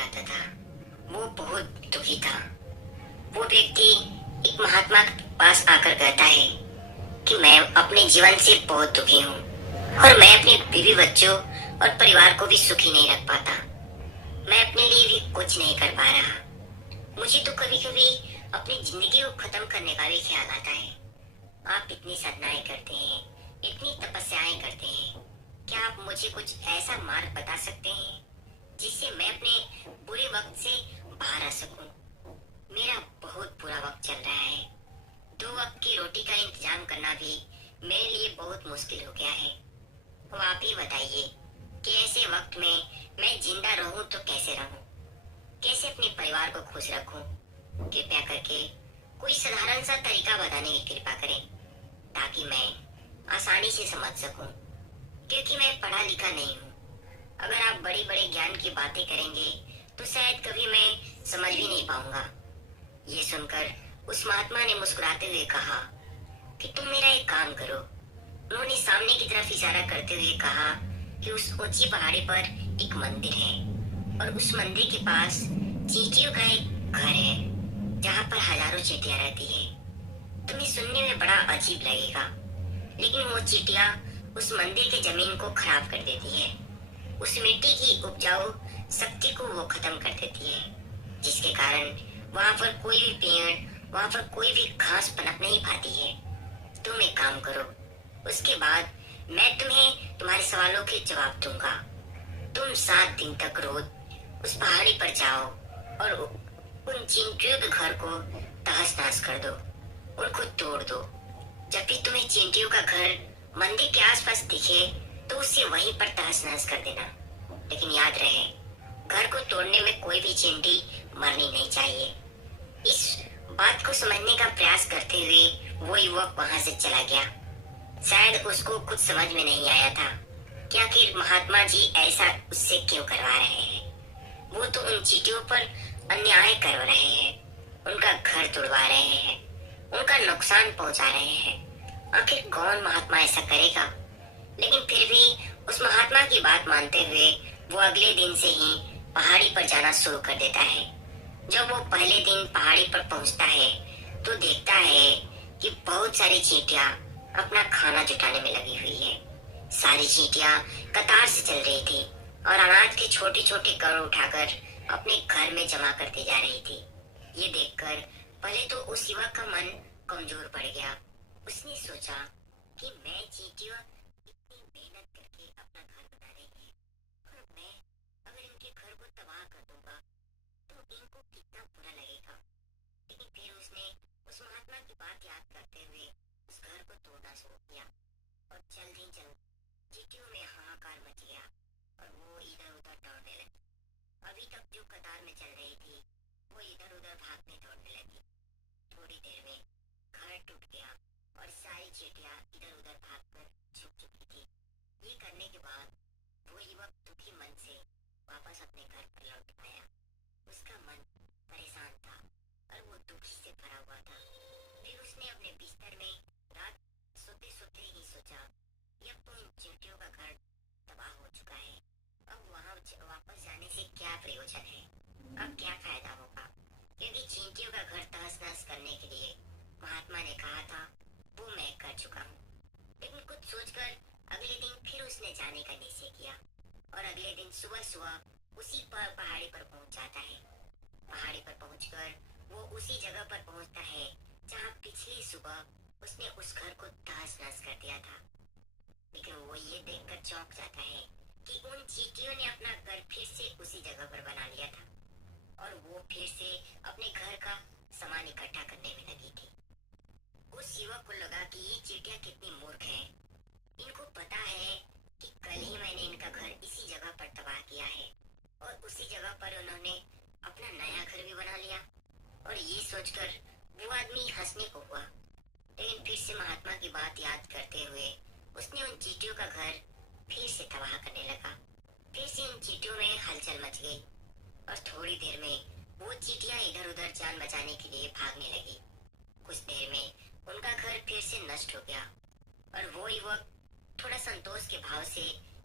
जाता था। वो बहुत दुखी था। वो व्यक्ति एक महात्मा के पास आकर कहता है कि मैं अपने जीवन से बहुत दुखी हूँ और मैं अपने बीवी बच्चों और परिवार को भी सुखी नहीं रख पाता। मैं अपने लिए भी कुछ नहीं कर पा रहा। मुझे तो कभी कभी अपनी जिंदगी को खत्म करने का भी ख्याल आता है। आप इतनी साधनाएं करते हैं, इतनी तपस्याएं करते हैं, क्या आप मुझे कुछ ऐसा मार्ग बता सकते हैं जिससे मैं अपने बुरे वक्त से बाहर आ सकूं? मेरा बहुत बुरा वक्त चल रहा है। 2 वक्त की रोटी का इंतजाम करना भी मेरे लिए बहुत मुश्किल हो गया है। तो आप ही बताइए कि ऐसे वक्त में मैं जिंदा रहूं तो कैसे रहूं, कैसे अपने परिवार को खुश रखूं? कृपया करके कोई साधारण सा तरीका बताने की कृपा करें ताकि मैं आसानी से समझ सकूं, क्योंकि मैं पढ़ा लिखा नहीं हूं। अगर आप बड़े बड़े ज्ञान की बातें करेंगे तो शायद कभी मैं समझ भी नहीं पाऊंगा। ये सुनकर उस महात्मा ने मुस्कुराते हुए कहा कि तुम मेरा एक काम करो। उन्होंने सामने की तरफ इशारा करते हुए कहा कि उस ऊंची पहाड़ी पर एक मंदिर है और उस मंदिर के पास चींटियों का एक घर है जहाँ पर हजारों चींटियां रहती है। तुम्हें सुनने में बड़ा अजीब लगेगा, लेकिन वो चींटियां उस मंदिर के जमीन को खराब कर देती है। उस मिट्टी की उपजाऊ शक्ति को वो खत्म कर देती है, जिसके कारण वहाँ पर कोई भी पेड़, वहाँ पर कोई भी घास पनप नहीं पाती है। तुम एक काम करो, उसके बाद मैं तुम्हें तुम्हारे सवालों के जवाब दूंगा। तुम 7 दिन तक रोज उस पहाड़ी पर जाओ और उन चींटियों के घर को तहस नहस कर दो, उनको तोड़ दो। जब भी तुम्हें चींटियों का घर मंदिर के आसपास दिखे तो उसे वहीं पर तहस नहस कर देना। लेकिन याद रहे, घर को तोड़ने में कोई भी चींटी मरनी नहीं चाहिए। इस बात को समझने का प्रयास करते हुए वो युवक वहां से चला गया। शायद उसको कुछ समझ में नहीं आया था कि आखिर महात्मा जी ऐसा उससे क्यों करवा रहे हैं। वो तो उन चींटियों पर अन्याय कर रहे हैं, उनका घर तोड़वा रहे हैं, उनका नुकसान पहुंचा रहे हैं। आखिर कौन महात्मा ऐसा करेगा? लेकिन फिर भी उस महात्मा की बात मानते हुए वो अगले दिन से ही पहाड़ी पर जाना शुरू कर देता है। जब वो पहले दिन पहाड़ी पर पहुंचता है तो देखता है कि बहुत सारी चींटियां अपना खाना जुटाने में लगी हुई है। सारी चींटियां कतार से चल रही थी और अनाज के छोटे छोटे कण उठाकर अपने घर में जमा करते जा रही थी। ये देखकर पहले तो उस युवक का मन कमजोर पड़ गया। उसने सोचा कि मैं चींटियों इतनी मेहनत करके अपना घर बना रही है और मैं अगर इनके घर को तबाह कर दूंगा तो इनको कितना बुरा लगेगा। लेकिन फिर उसने उस महात्मा की बात याद करते हुए उस घर को तोड़ना शुरू किया और जल्द ही जल्द चींटियों में हाहाकार मच गया और वो इधर उधर दौड़ने लगी। अभी तक जो कतार में चल रही थी वो इधर उधर भागने दौड़ने लगी। थोड़ी देर में घर टूट गया और सारी चींटियां इधर उधर भागकर छुप चुकी थी। ये करने के बाद वो युवक दुखी मन से वापस अपने घर पर लौट आया। उसका मन परेशान था और वो दुखी से भरा हुआ था। फिर उसने अपने बिस्तर में रात सोते सोते ही सोचा, अब तो इन चींटियों का घर तबाह हो चुका है, अब वहाँ वापस जाने से क्या प्रयोजन है, अब क्या फायदा होगा, क्योंकि चींटियों का घर तहस नहस करने के लिए महात्मा ने कहा था वो मैं कर चुका हूँ। लेकिन कुछ सोचकर अगले दिन फिर उसने जाने का निश्चय किया और अगले दिन सुबह सुबह उसी पर पहाड़ी पर पहुंच जाता है। पहाड़ी पर पहुंचकर वो उसी जगह पर पहुंचता है जहाँ पिछली सुबह उसने उस घर को तहस नहस कर दिया था। लेकिन वो ये देखकर चौंक जाता है कि उन चींटियों ने अपना घर फिर से उसी जगह पर बना लिया था और वो फिर से अपने घर का सामान इकट्ठा करने में लगी थी। उस युवक को लगा कि ये चींटियां कितनी मूर्ख हैं। इनको पता है कि कल ही मैंने इनका घर इसी जगह पर तबाह किया है और उसी जगह पर उन्होंने अपना नया घर भी बना लिया। और ये सोचकर वो आदमी हंसने को हुआ, लेकिन फिर से महात्मा की बात याद करते हुए उसने उन चींटियों का घर फिर से तबाह करने लगा। फिर से इन चींटियों में हलचल मच गई और थोड़ी देर में वो चींटियां इधर उधर जान बचाने के लिए भागने लगी। कुछ देर में उनका घर फिर से नष्ट हो गया और वो युवक थोड़ा संतोष के भाव से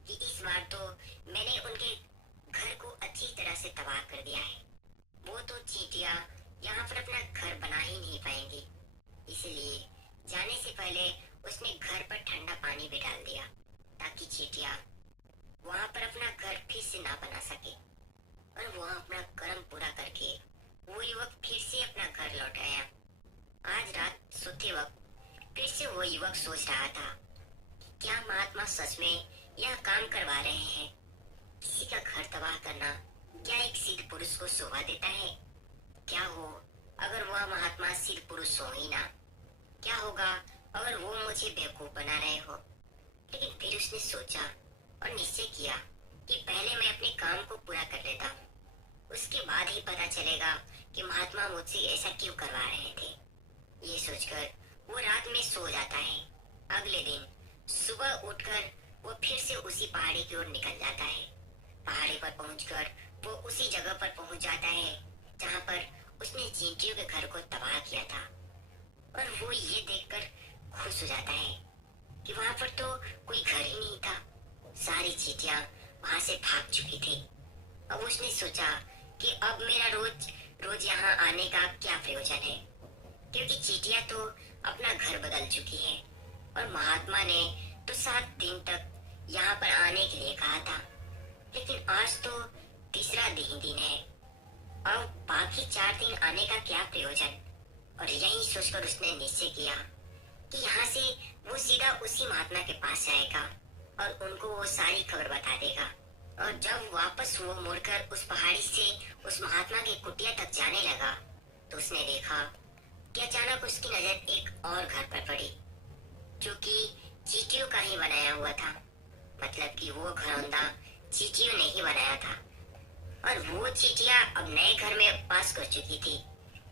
कि इस बार तो मैंने उनके घर को अच्छी तरह से तबाह कर दिया है। वो तो चींटियां यहाँ पर अपना घर बना ही नहीं पाएंगी, इसलिए जाने से पहले उसने घर पर ठंडा पानी भी डाल दिया ताकि चींटियां वहां पर अपना घर फिर से ना बना सके। और वहां अपना कर्म पूरा करके वो युवक फिर से अपना घर लौट आया। आज रात सोते वक्त फिर से वो युवक सोच रहा था, क्या महात्मा सच में यह काम करवा रहे हैं? किसी का घर तबाह करना क्या एक सिद्ध पुरुष को शोभा देता है? क्या हो अगर वह महात्मा सिद्ध पुरुष हो ही ना? क्या होगा अगर वो मुझे बेवकूफ बना रहे हो? लेकिन फिर उसने सोचा और निश्चय किया कि पहले मैं अपने काम को पूरा कर लेता हूँ, उसके बाद ही पता चलेगा कि महात्मा मुझसे ऐसा क्यों करवा रहे थे। ये सोचकर वो रात में सो जाता है। अगले दिन सुबह उठकर वो फिर से उसी पहाड़ी की ओर निकल जाता है। पहाड़ी पर पहुंचकर वो उसी जगह पर पहुंच जाता है जहां पर उसने चींटियों के घर को तबाह किया था। और वो ये देखकर खुश हो जाता है कि वहां पर तो कोई घर ही नहीं था, सारी चींटियां वहां से भाग चुकी थी। अब उसने सोचा कि अब मेरा रोज रोज यहाँ आने का क्या प्रयोजन है, क्योंकि चींटियां तो अपना घर बदल चुकी है और महात्मा ने तो 7 दिन तक यहाँ पर आने के लिए कहा था, लेकिन आज तो तीसरा दिन है। अब बाकी 4 दिन आने का क्या प्रयोजन? और यही सोचकर उसने निश्चय किया कि यहाँ से वो सीधा उसी महात्मा के पास जाएगा और उनको वो सारी खबर बता देगा। और जब वापस वो मुड़कर उस पहाड़ी से उस महात्मा की कुटिया तक जाने लगा तो उसने देखा कि अचानक उसकी नजर एक और घर पर पड़ी, जो कि चींटियों का ही बनाया हुआ था। मतलब कि वो घरौंदा चींटियों ने ही बनाया था और वो चींटियां अब नए घर में वास कर चुकी थी।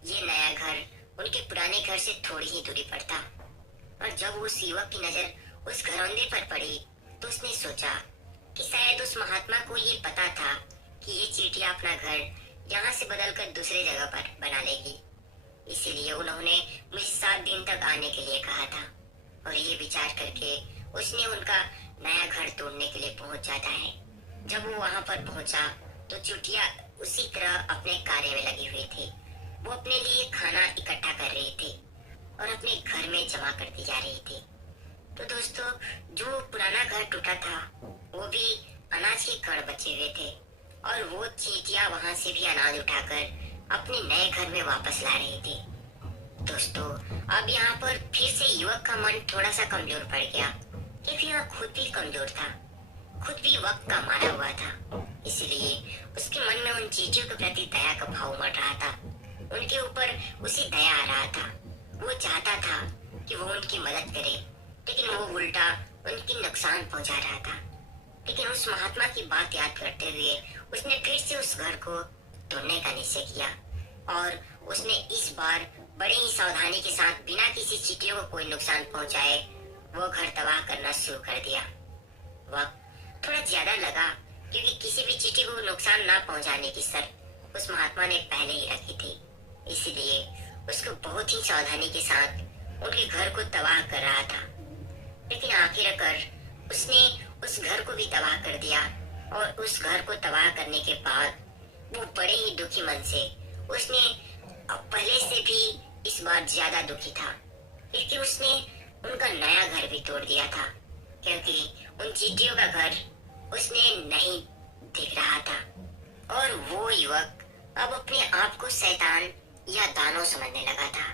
ये नया घर उनके पुराने घर से थोड़ी ही दूरी पर था। और जब उस युवक की नजर उस घरौंदे पर पड़ी तो उसने सोचा कि शायद उस महात्मा को ये पता था कि ये चींटियां अपना घर यहाँ से बदलकर दूसरे जगह पर बना लेगी, इसीलिए उन्होंने मुझे 7 दिन तक आने के लिए कहा था। और ये विचार करके उसने उनका नया घर तोड़ने के लिए पहुंच जाता है। जब वो वहां पर पहुंचा तो चींटियां उसी तरह अपने कार्य में लगी हुई थी। वो अपने लिए खाना इकट्ठा कर रही थी और अपने घर में जमा करती जा रही थी। तो दोस्तों, जो पुराना घर टूटा था वो भी अनाज के कण बचे हुए थे और वो चींटियां वहां से भी अनाज उठाकर अपने नए घर में वापस ला रही थी। दोस्तों, अब यहाँ पर फिर से युवक का मन थोड़ा सा कमजोर पड़ गया, क्योंकि वह खुद भी कमजोर था, खुद भी वक्त का मारा हुआ था। इसलिए उसके मन में उन चींटियों के प्रति दया का भाव उमड़ रहा था। उनके ऊपर उसे दया आ रहा था। वो चाहता था कि वो उनकी मदद करे, लेकिन वो उल्टा उनकी नुकसान पहुंचा रहा था। लेकिन उस महात्मा की बात याद करते हुए उसने फिर से उस घर को तोड़ने का निश्चय किया और उसने इस बार बड़े ही सावधानी के साथ बिना किसी चींटियों को कोई नुकसान पहुंचाए वो घर तबाह करना शुरू कर दिया। वक्त थोड़ा ज्यादा लगा, क्योंकि किसी भी चींटी को नुकसान ना पहुंचाने की शर्त उस महात्मा ने पहले ही रखी थी। इसीलिए उसको बहुत ही सावधानी के साथ उनके घर को तबाह कर रहा था। लेकिन आखिरकार उसने उस घर को भी तबाह कर दिया और उस घर को तबाह करने के बाद वो बड़े ही दुखी मन से उसने पहले से भी इस बार ज्यादा दुखी था, क्योंकि उसने उनका नया घर भी तोड़ दिया था, क्योंकि उन चींटियों का घर उसने नहीं देख रहा था। और वो युवक अब अपने आप को शैतान या दानव समझने लगा था।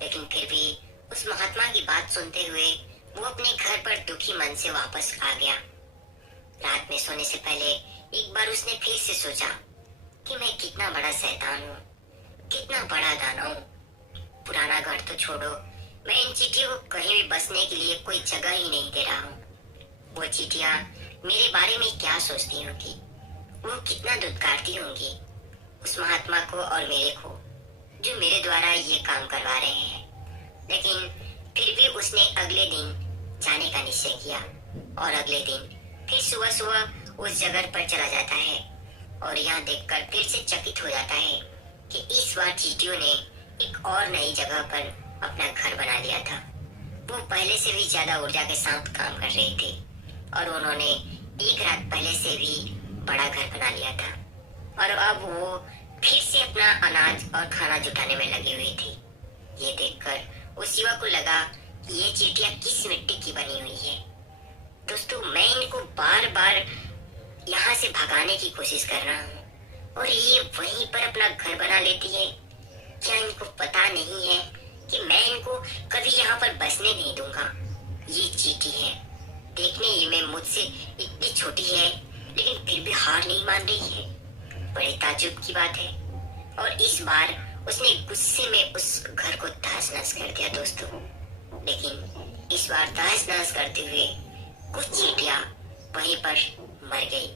लेकिन फिर भी उस महात्मा की बात सुनते हुए वो अपने घर पर दुखी मन से वापस आ गया। रात में सोने से पहले एक बार उसने फिर से सोचा कि मैं कितना बड़ा शैतान हूँ, कितना बड़ा दानव हूँ। पुराना घर तो छोड़ो, मैं इन चींटियों को कहीं भी बसने के लिए कोई जगह ही नहीं दे रहा हूँ। वो चींटियां मेरे बारे में क्या सोचती होंगी, वो कितना दुत्कारती होंगी उस महात्मा को और मेरे को, जो मेरे द्वारा ये काम करवा रहे हैं। लेकिन फिर भी उसने अगले दिन जाने का निश्चय किया और अगले दिन फिर सुबह सुबह उस जगह पर चला जाता है और यहाँ देखकर फिर से चकित हो जाता है कि इस बार चींटियों ने एक और नई जगह पर अपना घर बना लिया था। वो पहले से भी ज्यादा ऊर्जा के साथ काम कर रही थी और उन्होंने एक रात पहले से भी बड़ा घर बना लिया था। और अब वो फिर से अपना अनाज और खाना जुटाने में लगी हुई थी। ये देखकर उस युवक को लगा कि ये चींटियां किस मिट्टी की बनी हुई है। दोस्तों, मैं इनको बार बार यहाँ से भगाने की कोशिश कर रहा हूँ और ये वहीं पर अपना घर बना लेती है। क्या इनको पता नहीं है कि मैं इनको कभी यहाँ पर बसने नहीं दूंगा। ये चींटी है, देखने में मुझसे इतनी छोटी है लेकिन फिर भी हार नहीं मान रही है। बड़े ताज्जुब की बात है। और इस बार उसने गुस्से में उस घर को तहस नहस कर दिया दोस्तों। लेकिन इस बार तहस नहस करते हुए कुछ चींटियां वहीं पर मर गई,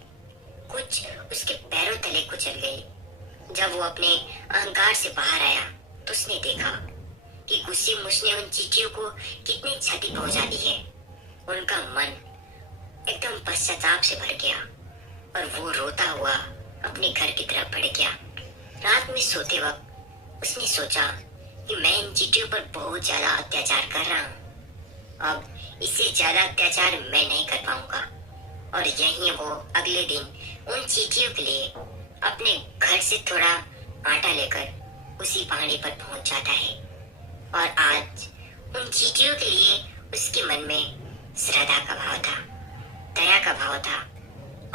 कुछ उसके पैरों तले कुचल गई। जब वो अपने अहंकार से बाहर आया तो उसने देखा कि गुस्से में उसने उन चींटियों को कितनी क्षति पहुंचा दी है। उनका मन एकदम पश्चाताप से भर गया और वो रोता हुआ अपने घर की तरफ बढ़ गया। रात में सोते वक्त उसने सोचा कि मैं इन चींटियों पर बहुत ज्यादा अत्याचार कर रहा हूँ। अब इससे ज्यादा अत्याचार मैं नहीं कर पाऊंगा। और यहीं वो अगले दिन उन चींटियों के लिए अपने घर से थोड़ा आटा लेकर उसी पहाड़ी पर पहुंच जाता है। और आज उन चींटियों के लिए उसके मन में श्रद्धा का भाव था, दया का भाव था।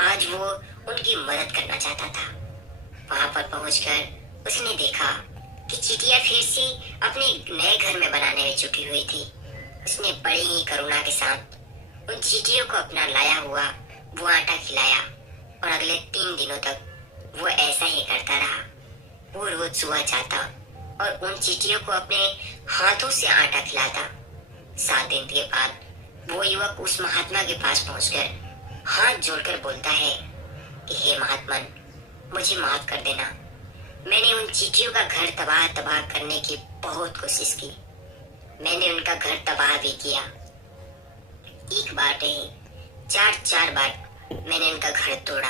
आज वो उनकी मदद करना चाहता था। वहां पर पहुंचकर उसने देखा कि चींटियां फिर से अपने नए घर में बनाने में जुटी हुई थी। उसने बड़ी ही करुणा के साथ उन चींटियों को अपना लाया हुआ वो आटा खिलाया और अगले 3 दिनों तक वो ऐसा ही करता रहा। वो रोज सुबह जाता और उन चींटियों को अपने हाथों से आटा खिलाता। 7 दिन के बाद वो युवक उस महात्मा के पास पहुंचकर हाथ जोड़कर बोलता है कि हे महात्मन, मुझे माफ कर देना। मैंने उन चींटियों का घर तबाह तबाह करने की बहुत कोशिश की। मैंने उनका घर तबाह भी किया। एक बार नहीं, 4 बार मैंने उनका घर तोड़ा।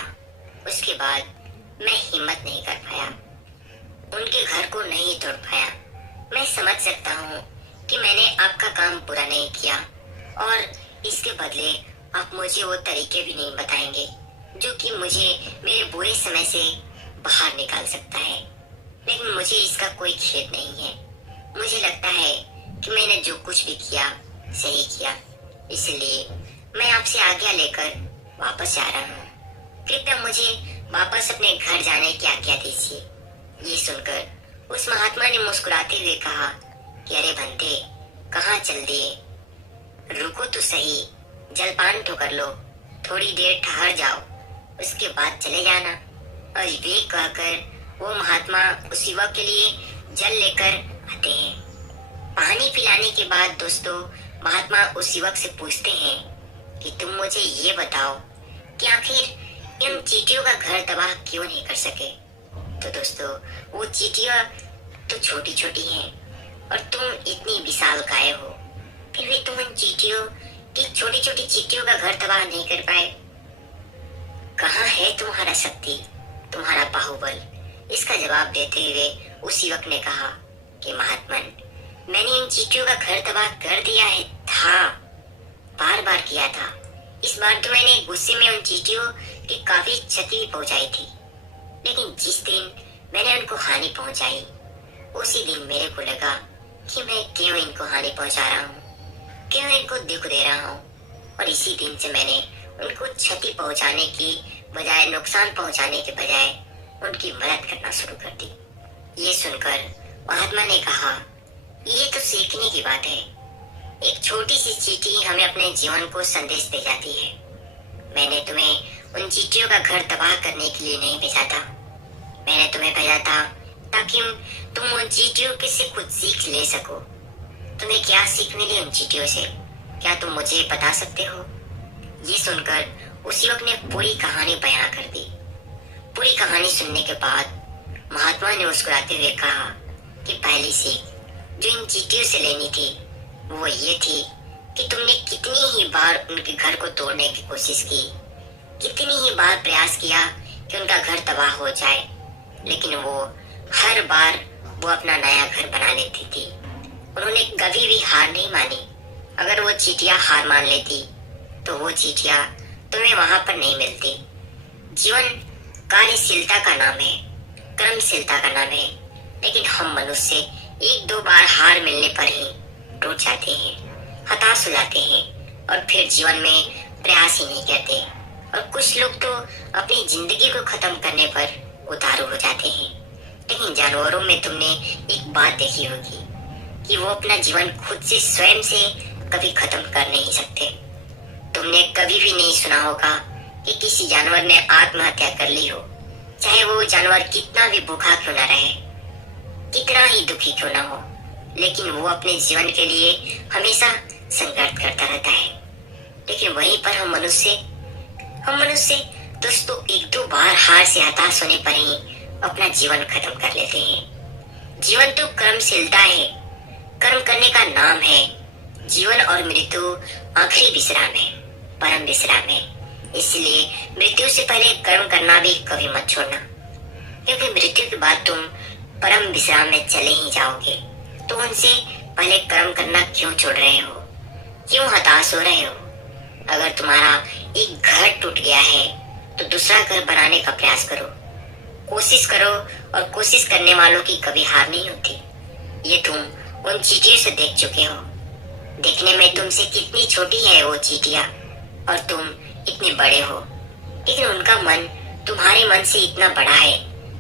उसके बाद मैं हिम्मत नहीं कर पाया, उनके घर को नहीं तोड़ पाया। मैं समझ सकता हूँ कि मैंने आपका काम पूरा नहीं किया और इसके बदले आप मुझे वो तरीके भी नहीं बताएंगे जो कि मुझे मेरे बुरे समय से बाहर निकाल सकता है। लेकिन मुझे इसका कोई खेद नहीं है। मुझे लगता है कि मैंने जो कुछ भी किया सही किया, इसलिए मैं आपसे आज्ञा लेकर वापस आ रहा हूँ। कृपया मुझे वापस अपने घर जाने की आज्ञा दीजिए। ये सुनकर उस महात्मा ने मुस्कुराते हुए कहा कि अरे बंदे, कहाँ चल दिए? रुको तो सही, जलपान तो कर लो, थोड़ी देर ठहर जाओ, उसके बाद चले जाना। और वे कहकर वो महात्मा उस युवक के लिए जल लेकर आते हैं। पानी पिलाने के बाद दोस्तों महात्मा उस युवक से पूछते हैं कि तुम मुझे ये बताओ कि आखिर इन चींटियों का घर तबाह क्यों नहीं कर सके? तो दोस्तों वो चींटियां तो छोटी छोटी हैं और तुम इतनी विशालकाय हो, फिर भी तुम इन चींटियों की छोटी छोटी चींटियों का घर तबाह नहीं कर पाए। कहाँ है तुम्हारा शक्ति, तुम्हारा बाहुबल? इसका जवाब देते हुए उस युवक ने कहा कि महात्मन, मैंने इन चींटियों का घर तबाह कर दिया है, बार बार किया था। इस बार तो मैंने गुस्से में उन चींटियों की काफी क्षति पहुंचाई थी, लेकिन जिस दिन मैंने उनको हानि पहुंचाई उसी दिन मेरे को लगा कि मैं क्यों इनको हानि पहुंचा रहा हूँ, क्यों इनको दुख दे रहा हूँ। और इसी दिन से मैंने उनको क्षति पहुंचाने की बजाय, नुकसान पहुंचाने के बजाय उनकी मदद करना शुरू कर दी। ये सुनकर महात्मा ने कहा, ये तो सीखने की बात है। एक छोटी सी चींटी हमें अपने जीवन को संदेश दे जाती है। मैंने तुम्हें उन चींटियों का घर तबाह करने के लिए नहीं भेजा था। मैंने तुम्हें भेजा था ताकि तुम उन चींटियों से कुछ सीख ले सको। तुम्हें क्या सीख मिली उन चींटियों से, क्या तुम मुझे बता सकते हो? ये सुनकर उस युवक ने पूरी कहानी बयां कर दी। पूरी कहानी सुनने के बाद महात्मा ने मुस्कुराते हुए कहा कि पहली सीख जो इन चींटियों से लेनी थी वो ये थी कि तुमने कितनी ही बार उनके घर को तोड़ने की कोशिश की, कितनी ही बार प्रयास किया कि उनका घर तबाह हो जाए, लेकिन वो हर बार वो अपना नया घर बना लेती थी। उन्होंने कभी भी हार नहीं मानी। अगर वो चींटियां हार मान लेती तो वो चींटियां तुम्हें वहां पर नहीं मिलती। जीवन कार्यशीलता का नाम है, कर्मशीलता का नाम है। लेकिन हम मनुष्य एक दो बार हार मिलने पर ही टूट जाते हैं, हताश हो जाते हैं और फिर जीवन में प्रयास ही नहीं करते। और कुछ लोग तो अपनी जिंदगी को खत्म करने पर उतारू हो जाते हैं। लेकिन जानवरों में तुमने एक बात देखी होगी कि वो अपना जीवन खुद से स्वयं से कभी खत्म कर नहीं सकते। तुमने कभी भी नहीं सुना होगा कि किसी जानवर ने आत्महत्या कर ली हो, चाहे वो जानवर कितना भी भूखा क्यों ना रहे, कितना ही दुखी क्यों ना हो, लेकिन वो अपने जीवन के लिए हमेशा संघर्ष करता रहता है। लेकिन वहीं पर हम मनुष्य दोस्तों एक दो बार हार से हताश होने पर ही अपना जीवन खत्म कर लेते हैं। जीवन तो कर्मशीलता है, कर्म करने का नाम है। जीवन और मृत्यु आखिरी विश्राम है, परम विश्राम है। इसलिए मृत्यु से पहले कर्म करना भी कभी मत छोड़ना, क्योंकि मृत्यु के बाद तुम परम विश्राम में चले ही जाओगे। तो उनसे पहले कर्म करना क्यों छोड़ रहे हो, क्यों हताश हो रहे हो? अगर तुम्हारा एक घर टूट गया है तो दूसरा घर बनाने का प्रयास करो, कोशिश करो। और कोशिश करने वालों की कभी हार नहीं होती। ये तुम उन चींटियों से देख चुके हो। देखने में तुमसे कितनी छोटी है वो चींटियां और तुम इतने बड़े हो, लेकिन उनका मन तुम्हारे मन से इतना बड़ा है,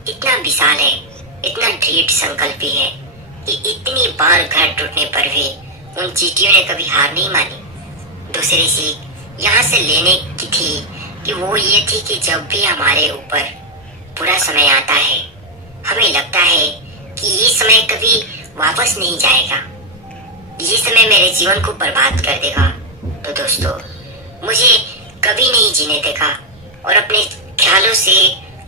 इतना विशाल है, इतना दृढ़ संकल्पी है कि इतनी बार घर टूटने पर भी उन चींटियों ने कभी हार नहीं मानी। दूसरी सीख यहाँ से लेने की थी कि वो ये थी कि जब भी हमारे ऊपर बुरा समय आता है, हमें लगता है कि ये समय कभी वापस नहीं जाएगा, ये समय मेरे जीवन को बर्बाद कर देगा। तो दोस्तों, मुझे कभी नहीं जीने देगा और अपने ख्यालों से,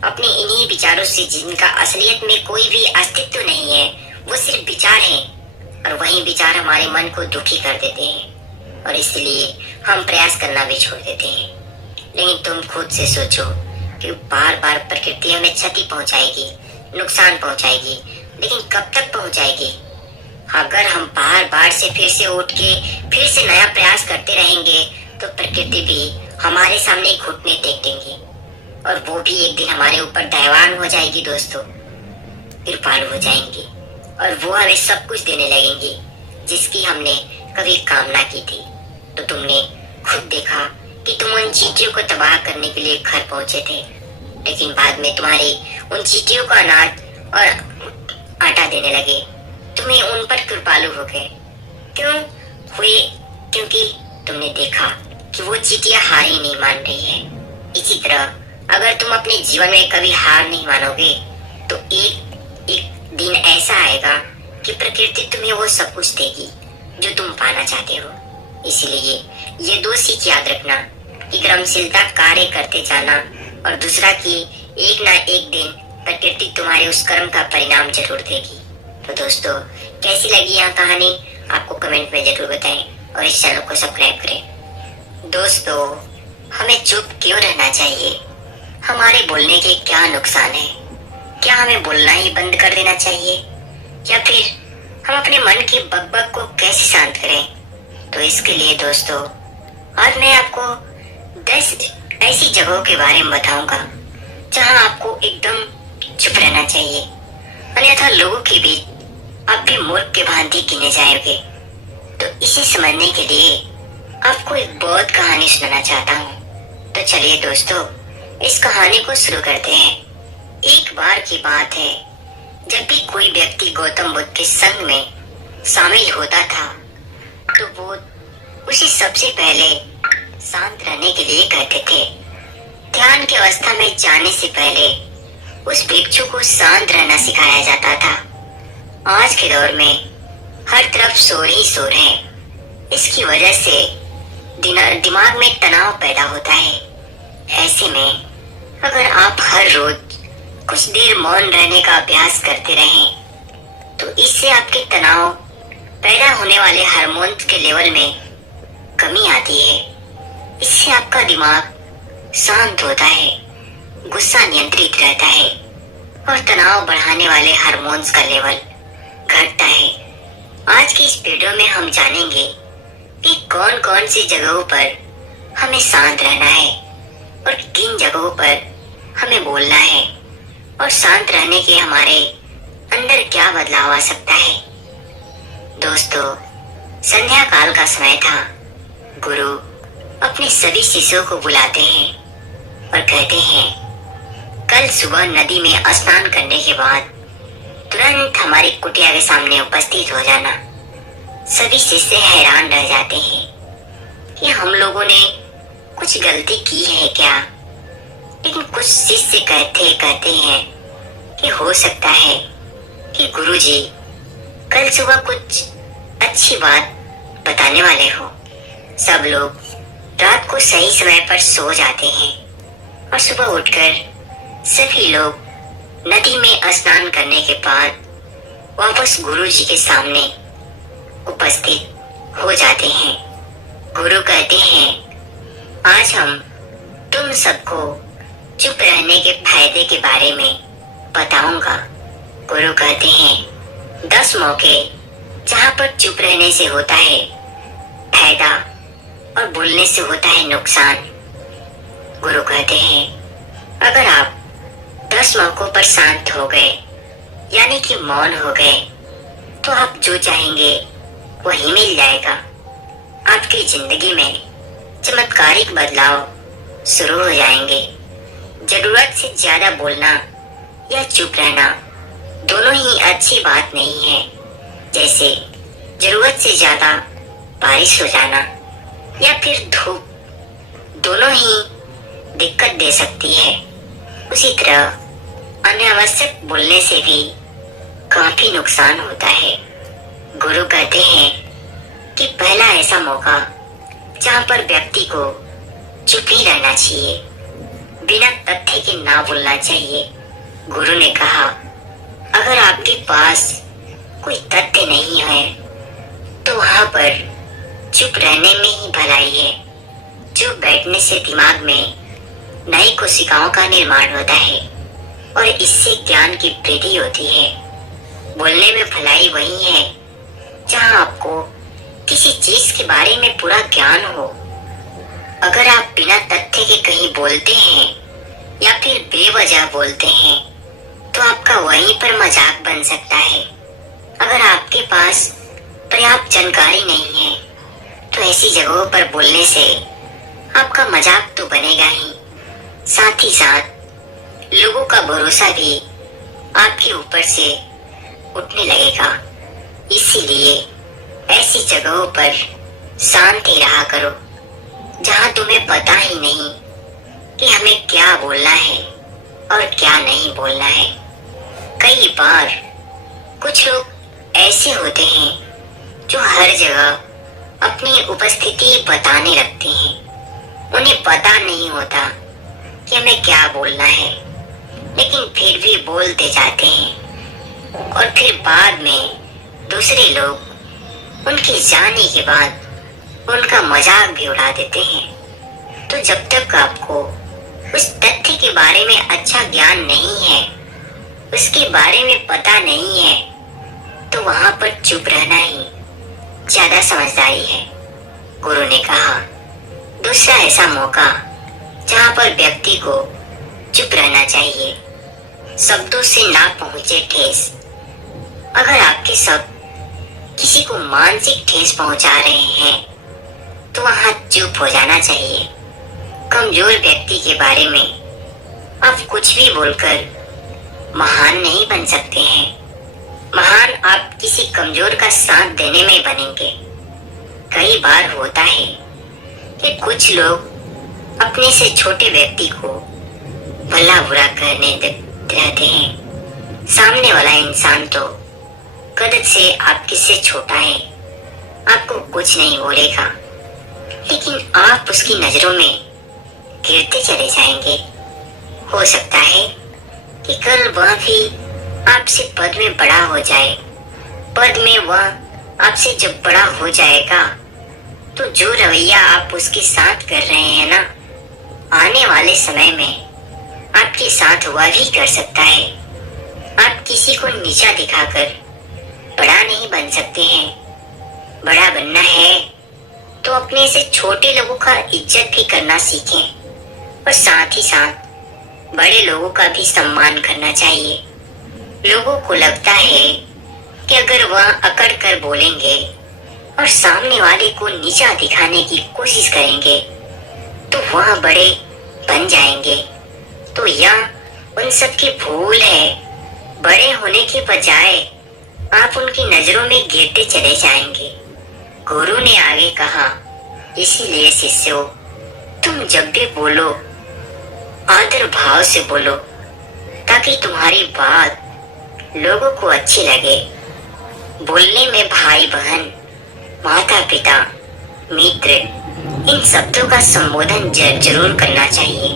अपने इन्हीं विचारों से, जिनका असलियत में कोई भी अस्तित्व नहीं है, वो सिर्फ विचार हैं और वही विचार हमारे मन को दुखी कर देते हैं और इसलिए हम प्रयास करना भी छोड़ देते हैं। लेकिन तुम खुद से सोचो कि बार बार प्रकृति हमें क्षति पहुंचाएगी, नुकसान पहुंचाएगी, लेकिन कब तक पहुंचाएगी? अगर हम बार बार से फिर से उठ के फिर से नया प्रयास करते रहेंगे तो प्रकृति भी हमारे सामने घुटने टेक देंगी और वो भी एक दिन हमारे ऊपर दयावान हो जाएगी दोस्तों, कृपालु हो जाएंगी और वो हमें सब कुछ देने लगेंगी जिसकी हमने कभी कामना की थी। तो तुमने खुद देखा कि तुम उन चींटियों को तबाह करने के लिए घर पहुंचे थे, लेकिन बाद में तुम्हारी उन चींटियों को अनाज और आटा देने लगे, तुम्हें उन पर कृपालु हो गए। क्यों हुए? क्योंकि तुमने देखा कि वो चींटियां हार ही नहीं मान रही है। इसी तरह अगर तुम अपने जीवन में कभी हार नहीं मानोगे तो एक दिन ऐसा आएगा कि प्रकृति तुम्हें वो सब कुछ देगी जो तुम पाना चाहते हो। इसलिए ये दो सीख याद रखना कि कर्मशीलता कार्य करते जाना और दूसरा कि एक ना एक दिन प्रकृति तुम्हारे उस कर्म का परिणाम जरूर देगी। तो दोस्तों, कैसी लगी यह कहानी आपको कमेंट में जरूर बताएं और इस चैनल को सब्सक्राइब करें। दोस्तों, हमें चुप क्यों रहना चाहिए? हमारे बोलने के क्या नुकसान है? क्या हमें बोलना ही बंद कर देना चाहिए या फिर हम अपने मन की बकबक को कैसे शांत करें? तो इसके लिए दोस्तों, आज मैं आपको 10 ऐसी जगहों के बारे में बताऊंगा जहां आपको एकदम चुप रहना चाहिए, अन्यथा लोगों के बीच आप भी मूर्ख के भांति गिने जाओगे। तो इसे समझने के लिए आपको एक बहुत कहानी सुनाना चाहता हूँ। तो चलिए दोस्तों, इस कहानी को शुरू करते हैं। एक बार की बात है, जब भी कोई व्यक्ति गौतम बुद्ध के संग में शामिल होता था तो वो उसे सबसे पहले शांत रहने के लिए कहते थे। ध्यान की अवस्था में जाने से पहले उस भिक्षु को शांत रहना सिखाया जाता था। आज के दौर में हर तरफ शोर ही शोर है। इसकी वजह से दिमाग में तनाव पैदा होता है। ऐसे में अगर आप हर रोज कुछ देर मौन रहने का अभ्यास करते रहें तो इससे आपके तनाव पैदा होने वाले हार्मोन्स के लेवल में कमी आती है। इससे आपका दिमाग शांत होता है, गुस्सा नियंत्रित रहता है और तनाव बढ़ाने वाले हार्मोन्स का लेवल घटता है। आज की इस वीडियो में हम जानेंगे कि कौन कौन सी जगहों पर हमें शांत रहना है और किन जगहों पर हमें बोलना है और शांत रहने के हमारे अंदर क्या बदलाव आ सकता है। दोस्तों, संध्या काल का समय था। गुरु अपने सभी शिष्यों को बुलाते हैं और कहते हैं, कल सुबह नदी में स्नान करने के बाद तुरंत हमारी कुटिया के सामने उपस्थित हो जाना। सभी शिष्य हैरान रह जाते हैं कि हम लोगों ने कुछ गलती की है क्या। लेकिन कुछ शिष्य कहते हैं कि हो सकता है कि गुरुजी कल सुबह कुछ अच्छी बात बताने वाले हो। सब लोग रात को सही समय पर सो जाते हैं और सुबह उठकर सभी लोग नदी में स्नान करने के बाद वापस गुरुजी के सामने उपस्थित हो जाते हैं। गुरु कहते हैं, आज हम तुम सबको चुप रहने के फायदे के बारे में बताऊंगा। गुरु कहते हैं, 10 मौके जहां पर चुप रहने से होता है फायदा और बोलने से होता है नुकसान। गुरु कहते हैं, अगर आप 10 मौकों पर शांत हो गए यानी कि मौन हो गए तो आप जो चाहेंगे वही मिल जाएगा। आपकी जिंदगी में चमत्कारिक बदलाव शुरू हो जाएंगे। जरूरत से ज्यादा बोलना या चुप रहना दोनों ही अच्छी बात नहीं है। जैसे जरूरत से ज्यादा बारिश हो जाना या फिर धूप, दोनों ही दिक्कत दे सकती है। उसी तरह अनावश्यक बोलने से भी काफी नुकसान होता है। गुरु कहते हैं कि पहला ऐसा मौका जहां पर व्यक्ति को चुप ही रहना चाहिए, बिना तथ्य के ना बोलना चाहिए। गुरु ने कहा, अगर आपके पास कोई तथ्य नहीं है तो वहां पर चुप रहने में ही भलाई है। चुप बैठने से दिमाग में नई कोशिकाओं का निर्माण होता है और इससे ज्ञान की वृद्धि होती है। बोलने में भलाई वही है जहां आपको किसी चीज के बारे में पूरा ज्ञान हो। अगर आप बिना तथ्य के कहीं बोलते हैं या फिर बेवजह बोलते हैं तो आपका वहीं पर मजाक बन सकता है। अगर आपके पास पर्याप्त जानकारी नहीं है तो ऐसी जगहों पर बोलने से आपका मजाक तो बनेगा ही, साथ ही साथ लोगों का भरोसा भी आपके ऊपर से उठने लगेगा। इसीलिए ऐसी जगहों पर शांत ही रहा करो जहां तुम्हें पता ही नहीं कि हमें क्या बोलना है और क्या नहीं बोलना है। कई बार कुछ लोग ऐसे होते हैं जो हर जगह अपनी उपस्थिति बताने लगते हैं। उन्हें पता नहीं होता कि हमें क्या बोलना है, लेकिन फिर भी बोलते जाते हैं और फिर बाद में दूसरे लोग उनके जाने के बाद उनका मजाक भी उड़ा देते हैं। तो जब तक आपको उस तथ्य के बारे में अच्छा ज्ञान नहीं है, उसके बारे में पता नहीं है, तो वहां पर चुप रहना ही ज्यादा समझदारी है। गुरु ने कहा, दूसरा ऐसा मौका जहां पर व्यक्ति को चुप रहना चाहिए, शब्दों से ना पहुंचे ठेस। अगर आपके शब्द किसी को मानसिक ठेस पहुंचा रहे हैं तो वहां चुप हो जाना चाहिए। कमजोर व्यक्ति के बारे में आप कुछ भी बोलकर महान नहीं बन सकते हैं। महान आप किसी कमजोर का साथ देने में बनेंगे। कई बार होता है कि कुछ लोग अपने से छोटे व्यक्ति को भला बुरा कहने रहते हैं। सामने वाला इंसान तो कद से आपके से छोटा है, आपको कुछ नहीं बोलेगा, लेकिन आप उसकी नजरों में गिरते चले जाएंगे। हो सकता है कि कल वह भी आपसे पद में बड़ा हो जाए। पद में वह आपसे जब बड़ा हो जाएगा तो जो रवैया आप उसके साथ कर रहे हैं ना, आने वाले समय में आपके साथ वह भी कर सकता है। आप किसी को नीचा दिखाकर बड़ा नहीं बन सकते हैं। बड़ा बनना है तो अपने से छोटे लोगों का इज्जत भी करना सीखें और साथ ही साथ बड़े लोगों का भी सम्मान करना चाहिए। लोगों को लगता है कि अगर वह अकड़ कर बोलेंगे और सामने वाले को नीचा दिखाने की कोशिश करेंगे तो वह बड़े बन जाएंगे। तो यह उन सब की भूल है। बड़े होने के बजाय आप उनकी नजरों में गिरते चले जाएंगे। गुरु ने आगे कहा, इसीलिए शिष्यों, तुम जब भी बोलो आदर भाव से बोलो ताकि तुम्हारी बात लोगों को अच्छी लगे। बोलने में भाई बहन, माता पिता, मित्र, इन शब्दों का संबोधन जरूर करना चाहिए।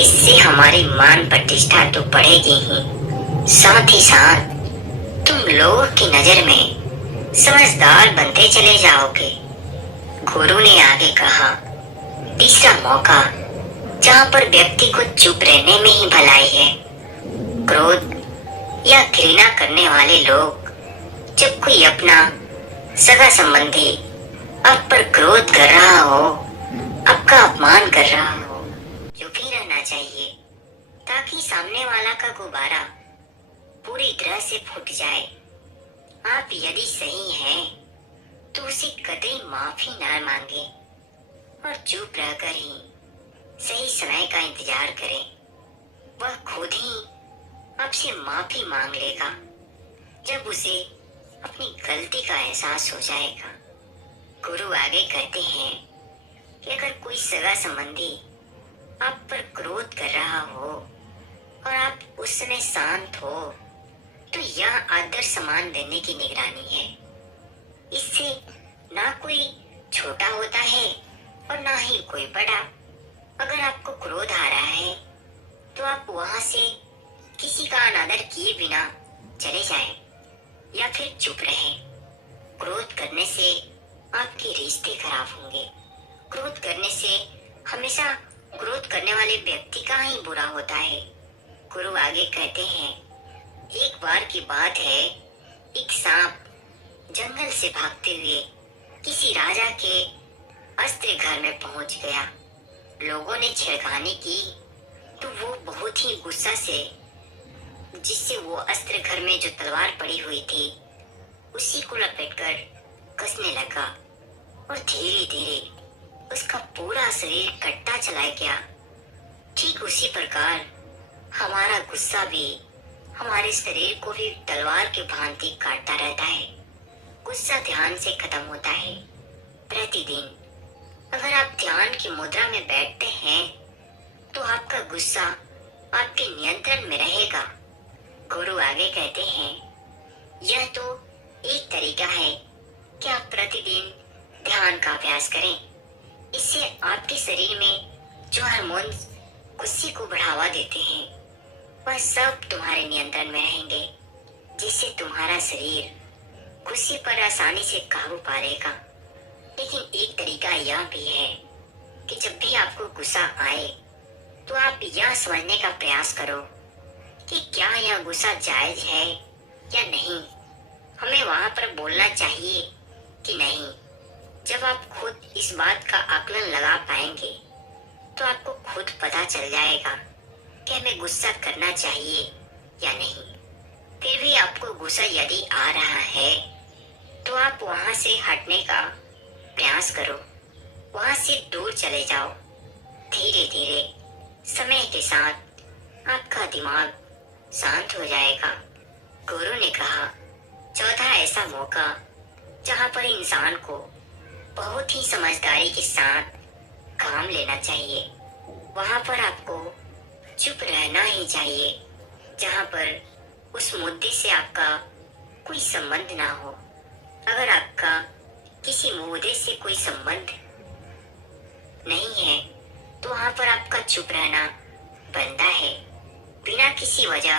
इससे हमारी मान प्रतिष्ठा तो बढ़ेगी ही, साथ ही साथ तुम लोगों की नजर में समझदार बनते चले जाओगे। गुरु ने आगे कहा, तीसरा मौका जहाँ पर व्यक्ति को चुप रहने में ही भलाई है। क्रोध या घृणा करने वाले लोग जब कोई अपना सगा संबंधी आप पर क्रोध कर रहा हो, आपका अपमान कर रहा हो, चुप ही रहना चाहिए ताकि सामने वाला का गुब्बारा पूरी तरह से फूट जाए। आप यदि सही हैं तो उसे कतई माफी ना मांगे और चुप रहकर ही सही समय का इंतजार करें। वह खुद ही आपसे माफी मांग लेगा जब उसे अपनी गलती का एहसास हो जाएगा। गुरु आगे कहते हैं कि अगर कोई सगा संबंधी आप पर क्रोध कर रहा हो और आप उस समय शांत हो तो यह आदर सम्मान देने की निगरानी है। इससे ना कोई छोटा होता है और ना ही कोई बड़ा। अगर आपको क्रोध आ रहा है तो आप वहां से किसी का अनादर किए बिना चले जाएं या फिर चुप रहें। क्रोध करने से आपके रिश्ते खराब होंगे। क्रोध करने से हमेशा क्रोध करने वाले व्यक्ति का ही बुरा होता है। गुरु आगे कहते हैं, एक बार की बात है, एक सांप जंगल से भागते हुए किसी राजा के अस्त्र घर में पहुंच गया। लोगों ने छेड़खानी की तो वो बहुत ही गुस्सा से, जिससे वो अस्त्र घर में जो तलवार पड़ी हुई थी उसी को लपेटकर कसने लगा और धीरे धीरे उसका पूरा शरीर कटता चला गया। ठीक उसी प्रकार हमारा गुस्सा भी हमारे शरीर को भी तलवार की भांति काटता रहता है। गुस्सा ध्यान से खत्म होता है। प्रतिदिन अगर आप ध्यान की मुद्रा में बैठते हैं तो आपका गुस्सा आपके नियंत्रण में रहेगा। गुरु आगे कहते हैं, यह तो एक तरीका है कि आप प्रतिदिन ध्यान का अभ्यास करें। इससे आपके शरीर में जो हार्मोन्स गुस्से को बढ़ावा देते हैं वह सब तुम्हारे नियंत्रण में रहेंगे, जिससे तुम्हारा शरीर गुस्से पर आसानी से काबू पा लेगा। लेकिन एक तरीका यह भी है कि जब भी आपको गुस्सा आए तो आप यह समझने का प्रयास करो कि क्या यह गुस्सा जायज है या नहीं, हमें वहां पर बोलना चाहिए कि नहीं। जब आप खुद इस बात का आकलन लगा पाएंगे तो आपको खुद पता चल जाएगा कि हमें गुस्सा करना चाहिए या नहीं। फिर भी आपको गुस्सा यदि आ रहा है तो आप वहां से हटने का प्रयास करो, वहां से दूर चले जाओ। धीरे धीरे समय के साथ आपका दिमाग शांत हो जाएगा। गुरु ने कहा, चौथा ऐसा मौका जहां पर इंसान को बहुत ही समझदारी के साथ काम लेना चाहिए। वहां पर आपको चुप रहना ही चाहिए जहां पर उस मुद्दे से आपका कोई संबंध ना हो। अगर आपका किसी मुद्दे से कोई संबंध नहीं है तो वहां पर आपका चुप रहना बनता है। बिना किसी वजह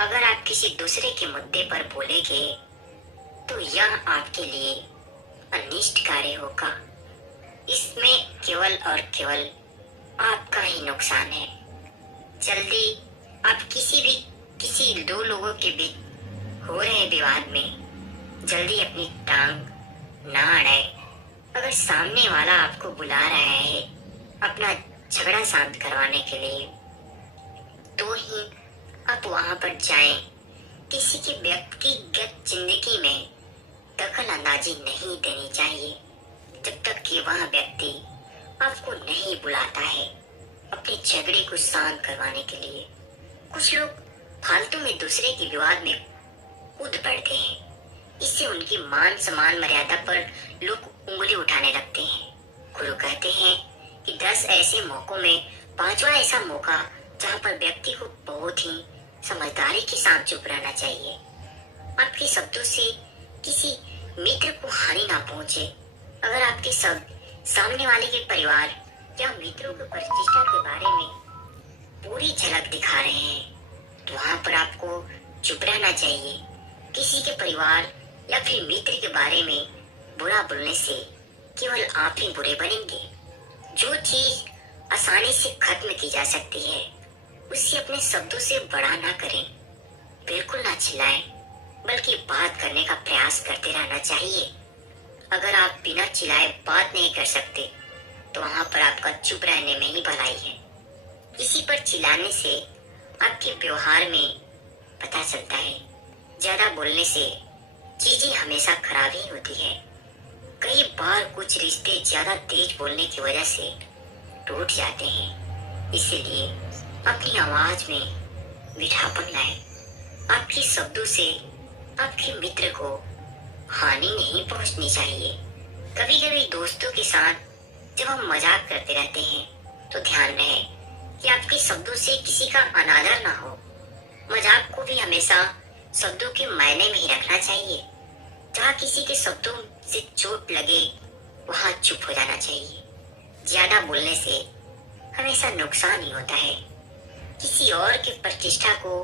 अगर आप किसी दूसरे के मुद्दे पर बोलेंगे तो यह आपके लिए अनिष्ट कार्य होगा। इसमें केवल और केवल आपका ही नुकसान है। जल्दी आप किसी दो लोगों के बीच हो रहे विवाद में जल्दी अपनी टांग ना अड़ाए। अगर सामने वाला आपको बुला रहा है अपना झगड़ा शांत करवाने के लिए तो ही आप वहां पर जाएं। किसी की व्यक्तिगत जिंदगी में दखल अंदाजी नहीं देनी चाहिए जब तक कि वह व्यक्ति आपको नहीं बुलाता है अपने झगड़े को शांत करवाने के लिए। कुछ लोग फालतू में दूसरे के विवाद में कूद पड़ते हैं। इससे उनकी मान सम्मान मर्यादा पर लोग उंगली उठाने लगते हैं। गुरु कहते हैं कि 10 ऐसे मौकों में 5वां ऐसा मौका जहाँ पर व्यक्ति को बहुत ही समझदारी के साथ चुप रहना चाहिए। आपके शब्दों से किसी मित्र को हानि ना पहुंचे। अगर आपके शब्द सामने वाले के परिवार या मित्रों की प्रतिष्ठा के बारे में पूरी झलक दिखा रहे हैं तो वहां पर आपको चुप रहना चाहिए। किसी के परिवार या फिर मित्र के बारे में बुरा बोलने से केवल आप ही बुरे बनेंगे। जो चीज आसानी से खत्म की जा सकती है उससे अपने शब्दों से बड़ा ना करें। बिल्कुल ना चिल्लाएं, बल्कि बात करने का प्रयास करते रहना चाहिए। अगर आप बिना चिल्लाए बात नहीं कर सकते तो वहां पर आपका चुप रहने में ही भलाई है। किसी पर चिल्लाने से आपके व्यवहार में पता चलता है। ज्यादा बोलने से चीजें हमेशा खराब ही होती है। कई बार कुछ रिश्ते ज्यादा तेज बोलने की वजह से टूट जाते हैं। इसीलिए अपनी आवाज में मीठापन लाए। आपके शब्दों से आपके मित्र को हानि नहीं पहुंचनी चाहिए। कभी कभी दोस्तों के साथ जब हम मजाक करते रहते हैं तो ध्यान रहे कि आपके शब्दों से किसी का अनादर ना हो। मजाक को भी हमेशा शब्दों के मायने में ही रखना चाहिए। जहाँ किसी के शब्दों से चोट लगे वहां चुप हो जाना चाहिए। ज्यादा बोलने से हमेशा नुकसान ही होता है। किसी और के प्रतिष्ठा को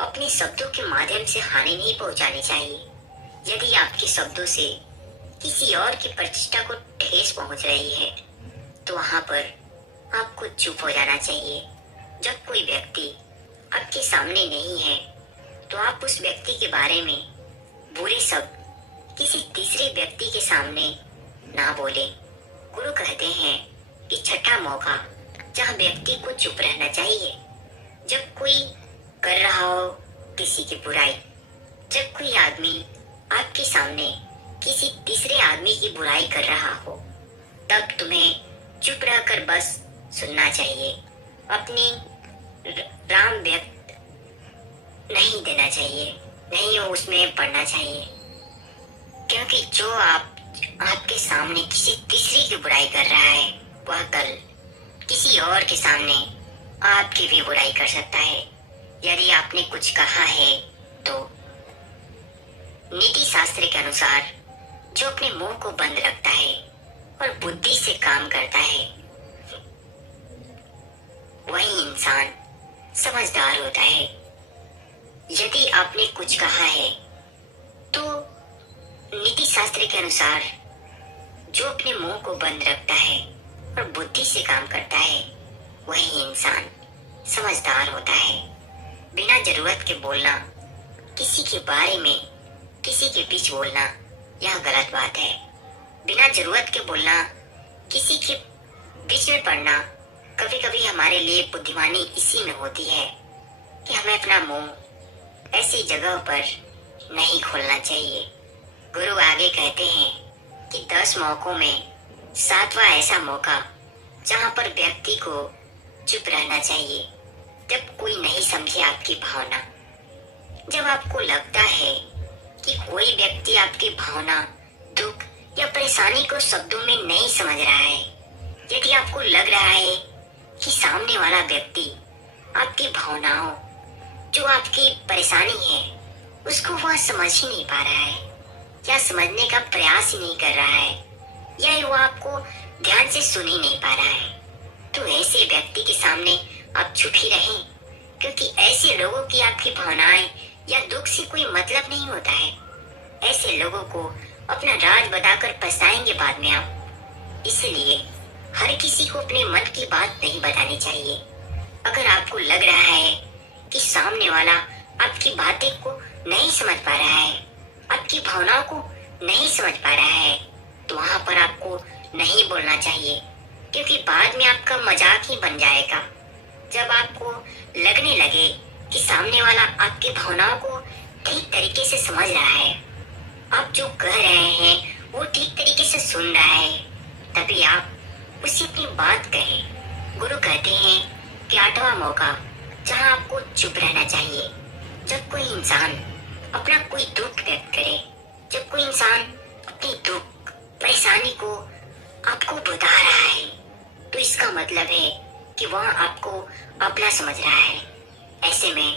अपने शब्दों के माध्यम से हानि नहीं पहुंचानी चाहिए। यदि आपके शब्दों से किसी और की प्रतिष्ठा को ठेस पहुंच रही है तो वहां पर आपको चुप हो जाना चाहिए। जब कोई व्यक्ति आपके सामने नहीं है तो आप उस व्यक्ति के बारे में बुरे शब्द किसी तीसरे व्यक्ति के सामने ना बोले। गुरु कहते हैं कि छठा मौका जहाँ व्यक्ति को चुप रहना चाहिए जब कोई कर रहा हो किसी की बुराई। जब कोई आदमी आपके सामने किसी तीसरे आदमी की बुराई कर रहा हो तब तुम्हें चुप रहकर बस सुनना चाहिए। अपनी राम व्यक्त नहीं देना चाहिए, नहीं हो उसमें पढ़ना चाहिए। क्योंकि जो आपके सामने किसी तीसरे की बुराई कर रहा है वह कल किसी और के सामने आपकी भी बुराई कर सकता है। यदि आपने कुछ कहा है तो नीति शास्त्र के अनुसार जो अपने मुंह को बंद रखता है और बुद्धि से काम करता है वही इंसान समझदार होता है। यदि आपने कुछ कहा है तो नीति शास्त्र के अनुसार जो अपने मुंह को बंद रखता है और बुद्धि से काम करता है वही इंसान समझदार होता है। बिना जरूरत के बोलना, किसी के बारे में किसी के बीच बोलना यह गलत बात है। बिना जरूरत के बोलना, किसी के बीच में पड़ना कभी कभी हमारे लिए बुद्धिमानी इसी में होती है कि हमें अपना मुंह ऐसी जगह पर नहीं खोलना चाहिए। गुरु आगे कहते हैं कि 10 मौकों में 7वां ऐसा मौका जहाँ पर व्यक्ति को चुप रहना चाहिए जब कोई नहीं समझे आपकी भावना। जब आपको लगता है कि कोई व्यक्ति आपकी भावना, दुख या परेशानी को शब्दों में नहीं समझ रहा है, यदि आपको लग रहा है कि सामने वाला व्यक्ति आपकी भावनाओं, जो आपकी परेशानी है, उसको वह समझ ही नहीं पा रहा है या समझने का प्रयास ही नहीं कर रहा है या वो आपको ध्यान से सुन ही नहीं पा रहा है, तो ऐसे व्यक्ति के सामने आप चुप ही रहें। क्योंकि ऐसे लोगों की आपकी भावनाएं या दुख से कोई मतलब नहीं होता है। ऐसे लोगों को अपना राज बताकर पछताएंगे बाद में आप। इसलिए हर किसी को अपने मन की बात नहीं बतानी चाहिए। अगर आपको लग रहा है कि सामने वाला आपकी बातें को नहीं समझ पा रहा है, आपकी भावनाओं को नहीं समझ पा रहा है, तो वहां पर आपको नहीं बोलना चाहिए, क्योंकि बाद में आपका मजाक ही बन जाएगा। जब आपको लगने लगे कि सामने वाला आपकी भावनाओं को ठीक तरीके से समझ रहा है, आप जो कह रहे हैं वो ठीक तरीके से सुन रहा है, तभी आप उसे अपनी बात कहें। गुरु कहते हैं कि 8वां मौका जहां आपको चुप रहना चाहिए। जब कोई इंसान अपना कोई दुख व्यक्त करे, जब कोई इंसान अपनी दुख परेशानी को आपको बता रहा है, तो इसका मतलब है कि वह आपको अपना समझ रहा है। ऐसे में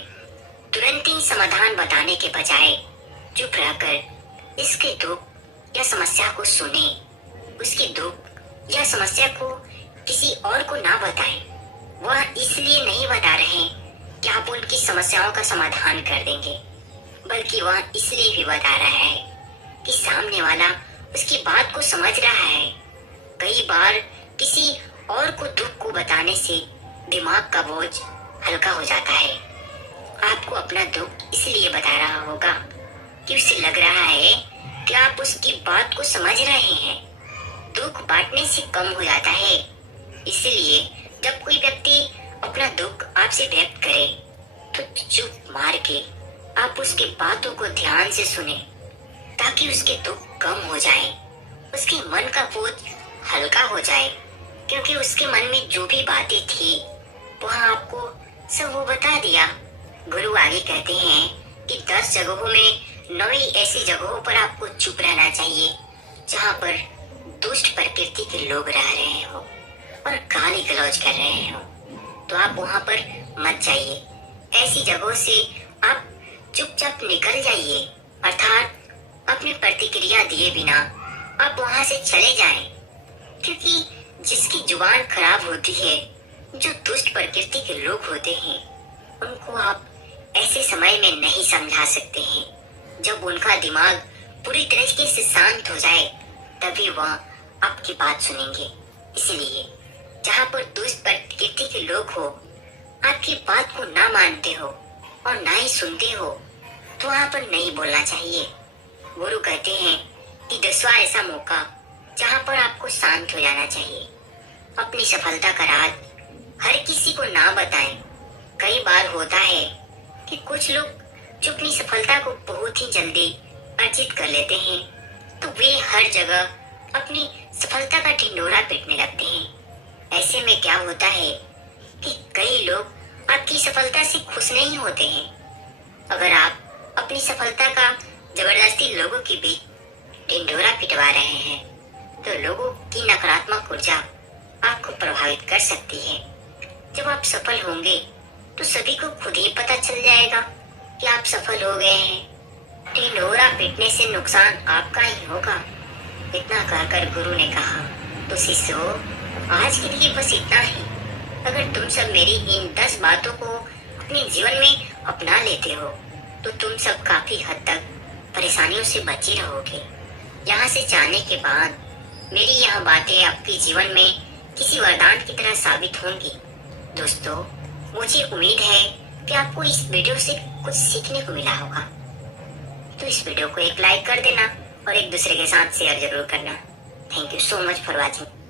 तुरंत ही समाधान बताने के बजाय चुप रहकर इसके दुख या समस्या को सुने। उसकी दुख या समस्या को किसी और को ना बताएं। वह इसलिए नहीं बता रहे कि आप उनकी समस्याओं का समाधान कर देंगे, बल्कि वह इसलिए भी बता रहा है कि सामने वाला उसकी बात को समझ रहा है। कई बार किसी और को दुख को बताने से दिमाग का बोझ हल्का हो जाता है। आपको अपना दुख इसलिए बता रहा होगा कि उसे लग रहा है कि आप उसकी बात को समझ रहे हैं। दुख बांटने से कम हो जाता है। इसलिए जब कोई व्यक्ति अपना दुख आपसे व्यक्त करे तो चुप मार के आप उसकी बातों को ध्यान से सुने, ताकि उसके दुख कम हो जाए, उसके मन का बोझ हल्का हो जाए। क्योंकि उसके मन में जो भी बातें थी वह आपको सब वो बता दिया। गुरु आगे कहते हैं कि 10 जगहों में 9 ऐसी जगहों पर आपको चुप रहना चाहिए जहाँ पर दुष्ट प्रकृति के लोग रह रहे हो और गाली गलौज कर रहे हो, तो आप वहाँ पर मत जाइए। ऐसी जगहों से आप चुपचाप निकल जाइए, अर्थात अपनी प्रतिक्रिया दिए बिना आप वहाँ से चले जाएं। क्योंकि जिसकी जुबान खराब होती है, जो दुष्ट प्रकृति के लोग होते हैं, उनको आप ऐसे समय में नहीं समझा सकते हैं। जब उनका दिमाग पूरी तरीके से शांत हो जाए तभी वह आपकी बात सुनेंगे। इसलिए जहाँ पर दुष्ट प्रकृति के लोग हो, आपकी बात को ना मानते हो और ना ही सुनते हो, तो वहाँ पर नहीं बोलना चाहिए। गुरु कहते हैं कि 10वां ऐसा मौका जहाँ पर आपको शांत हो जाना चाहिए। अपनी सफलता का राज हर किसी को ना बताएं। कई बार होता है कि कुछ लोग जो अपनी सफलता को बहुत ही जल्दी अर्जित कर लेते हैं, तो वे हर जगह अपनी सफलता का ढिंढोरा पीटने लगते हैं। ऐसे में क्या होता है कि कई लोग आपकी सफलता से खुश नहीं होते हैं। अगर आप अपनी सफलता का जबरदस्ती लोगों के बीच ढिंढोरा पिटवा रहे हैं, तो लोगों की नकारात्मक ऊर्जा आपको प्रभावित कर सकती है। जब आप सफल होंगे तो सभी को खुद ही पता चल जाएगा कि आप सफल हो गए हैं। ढिंढोरा पीटने से नुकसान आपका ही होगा। इतना कहकर गुरु ने कहा, तो शिष्यों, आज के लिए बस इतना ही। अगर तुम सब मेरी इन 10 बातों को अपने जीवन में अपना लेते हो तो तुम सब काफी हद तक परेशानियों से बचे रहोगे। यहाँ से जाने के बाद मेरी यह बातें आपके जीवन में किसी वरदान की तरह साबित होंगी। दोस्तों, मुझे उम्मीद है कि आपको इस वीडियो से कुछ सीखने को मिला होगा। तो इस वीडियो को एक लाइक कर देना और एक दूसरे के साथ शेयर जरूर करना। Thank you so much for watching.